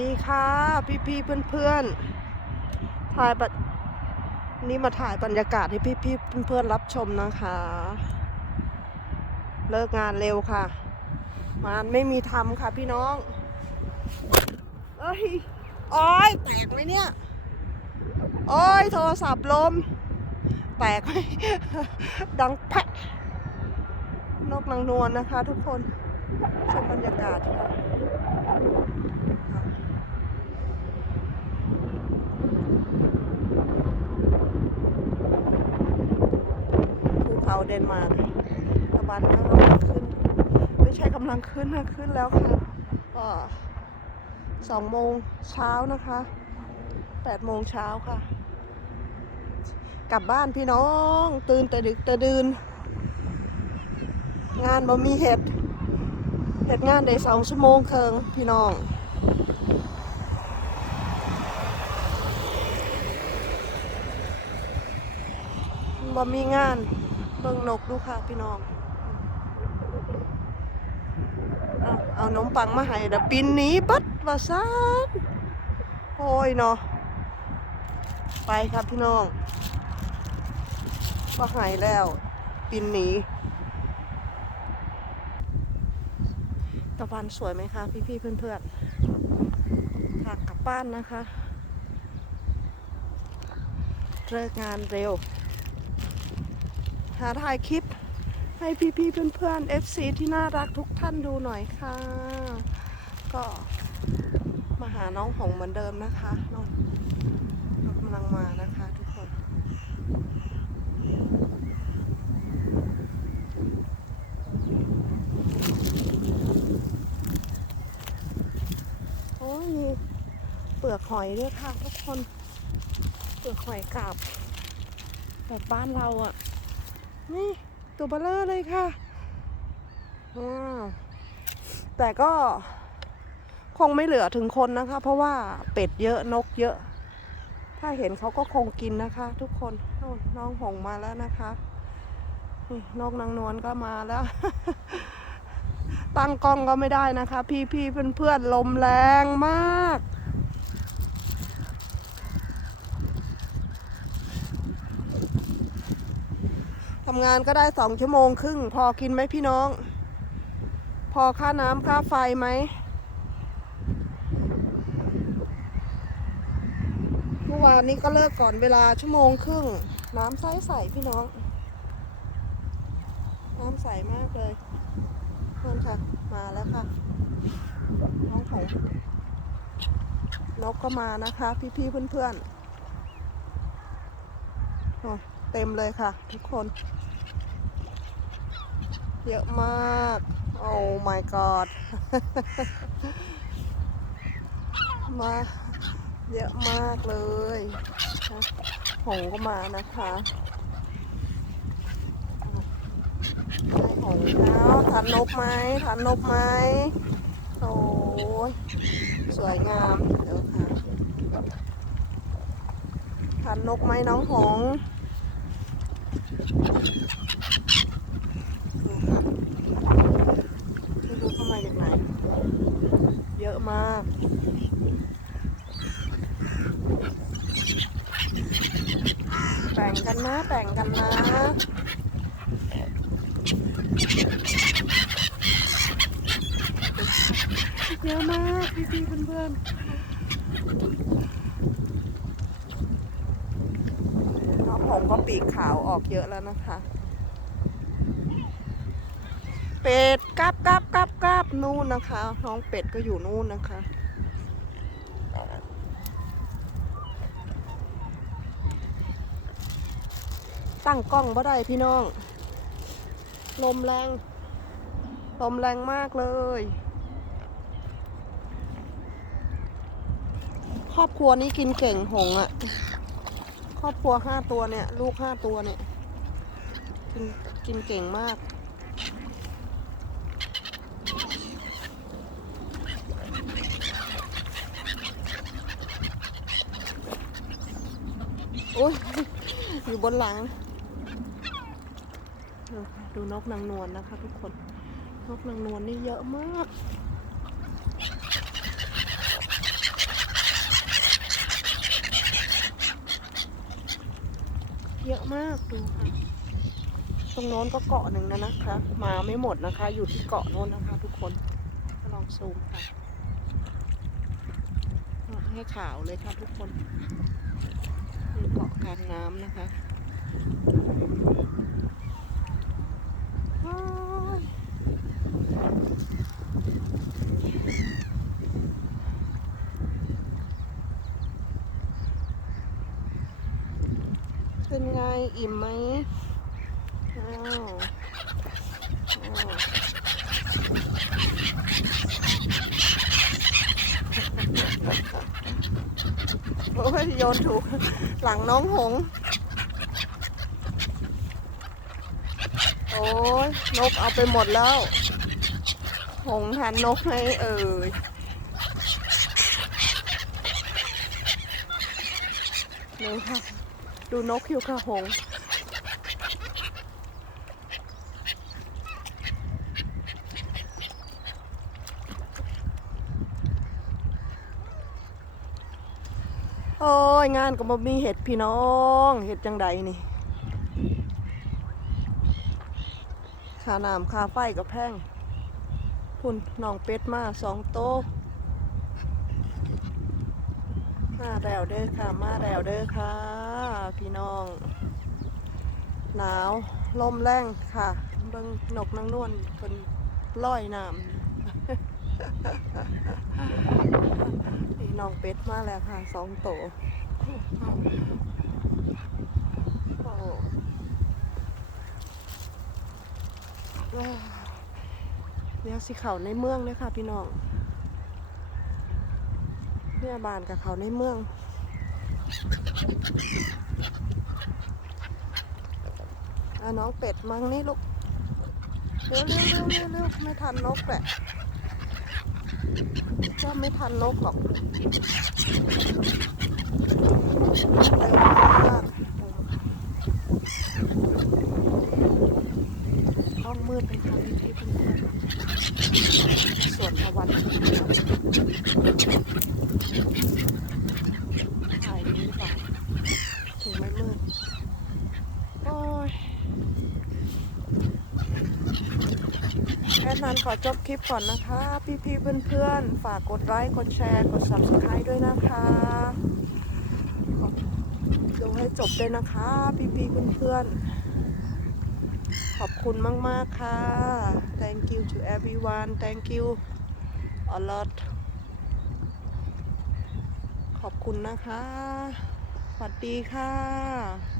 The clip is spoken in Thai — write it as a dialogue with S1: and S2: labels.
S1: ดีค่ะ พี่พี่เพื่อนเพื่อนๆถ่ายบัดนี่มาถ่ายบรรยากาศให้พี่พี่เพื่อนเพื่อนๆรับชมนะคะ เลิกงานเร็วค่ะงานไม่มีทำค่ะพี่น้องเอ้ยอ้อยแตกไหมเนี่ยโอ้ยโทรศัพท์ลมแตกไหมดังแพะนกนางนวลนะคะ ทุกคนชมบรรยากาศค่ะ เดนมาร์กตะวันก็กำลังขึ้น ไม่ใช่กำลังขึ้นนะขึ้นแล้วค่ะก็สองโมงเช้านะคะแปดโมงเช้าค่ะ กลับบ้านพี่น้อง ตื่นแต่ดึกแต่ดื่นงานบ่มีเห็ดเห็ดงานได้สองชั่วโมงเคิงพี่น้องบ่มีงาน เบิ่งนกดูค่ะพี่น้อง เอาเอานมปังมาให้เดยวปินหนีบัดว่าซานโอ้ยเนาะ ไปครับพี่น้องก็หายแล้ว ปินหนีตะวันสวยไหมคะ พี่ๆเพื่อนๆค่ะกลับบ้านนะคะ เลิกงานเร็ว หาถ่ายคลิปให้พี่ๆเพื่อนๆ FC ที่น่ารักทุกท่านดูหน่อยค่ะ ก็มาหาน้องหงเหมือนเดิมนะคะน้องกำลังมานะคะทุกคนโอ้ยมีเปลือกหอยด้วยค่ะทุกคน เปลือกหอยกาบแบบบ้านเราอะ่ะ นี่ตัวเบลเลอร์เลยค่ะอ่าแต่ก็คงไม่เหลือถึงคนนะคะ เพราะว่าเป็ดเยอะนกเยอะ ถ้าเห็นเขาก็คงกินนะคะ ทุกคนน้องหงมาแล้วนะคะนกนางนวลก็มาแล้ว ตั้งกล้องก็ไม่ได้นะคะ พี่พี่เพื่อนเพื่อนๆลมแรงมาก ทำงานก็ได้สองชั่วโมงครึ่ง พอกินไหมพี่น้อง พอค่าน้ำค่าไฟไหมเมื่อวานนี้ก็เลิกก่อนเวลาชั่วโมงครึ่ง น้ำใสใสๆพี่น้อง น้ำใสมากเลยนั่นค่ะ มาแล้วค่ะ น้องของนกก็มานะคะ พี่ๆเพื่อนๆโอ้เต็มเลยค่ะ ทุกคน เยอะมาก โอ้ my god มาเยอะมากเลยหงก็มานะคะได้หงแล้วทานนกไหมทานนกไหมโอ้ยสวยงามเดี๋ยวค่ะทานนกไหมน้องหง ไม่รู้เข้ามาจากไหน เยอะมากแบ่งกันนะแบ่งกันนะเยอะมากพี่พี่ๆเพื่อนๆน้องผมก็ปีกขาวออกเยอะแล้วนะคะ เป็ดกับกับกับกับนู่นนะคะ น้องเป็ดก็อยู่นู่นนะคะ ตั้งกล้องบ่ได้พี่น้อง ลมแรง ลมแรงมากเลย ครอบครัวนี้กินเก่งหงอะครอบครัวห้าตัวเนี่ย ลูกห้าตัวเนี่ย กินกินเก่งมาก โอ้ยอยู่บนหลัง ดูนกนางนวลนะคะทุกคน นกนางนวลนี่เยอะมากเยอะมากดูค่ะ ตรงโน้นก็เกาะหนึ่งนะนะคะ มาไม่หมดนะคะ อยู่ที่เกาะโน้นนะคะ ทุกคนลองซูมค่ะ ให้ขาวเลยค่ะทุกคน เกาะกลางน้ำนะคะเป็นไง อิ่มไหมอ้าวอ้าว โอ้ยโยนถูก หลังน้องหง โอ้ยนกเอาไปหมดแล้ว หงทานนกให้เอ่ยดูค่ะ ดูนกอยู่ค่ะหง โอ้ยงานก็บ่มีเห็ดพี่น้องเห็ดจังใดนี่ค่าน้ำค่าไฟก็แพงคุณน้องเป็ดมาสองโต๊ะมาแล้วเด้อค่ะ มาแล้วเด้อค่ะ พี่น้อง หนาวลมแรงค่ะเบิ่งนกนางนวลเป็นร้อยน้ำ นี่น้องเป็ดมาแล้วค่ะสองโตวโอ้ว้าวเดี๋ยวสิเขาในเมืองเลยค่ะพี่น้องเนี่ยบานกับเขาในเมืองอะน้องเป็ดมังนี่ลูกเร็วเร็วเร็วเร็วเร็วไม่ทันนกแหละ ก็ไม่ทันนกหรอกห้องมืดเป็นทางที่เพื่อนๆสวนตะวันถ่ายนี้ป่ะถึงไม่มืด โอ้ย แค่นั้นขอจบคลิปก่อนนะคะพี่พี่ๆเพื่อนๆ ฝากกดไลค์กดแชร์กด subscribe ด้วยนะคะดูให้จบเลยนะคะพี่พี่ๆเพื่อนๆ ขอบคุณมากๆค่ะ thank you to everyone thank you a lot ขอบคุณนะคะ สวัสดีค่ะ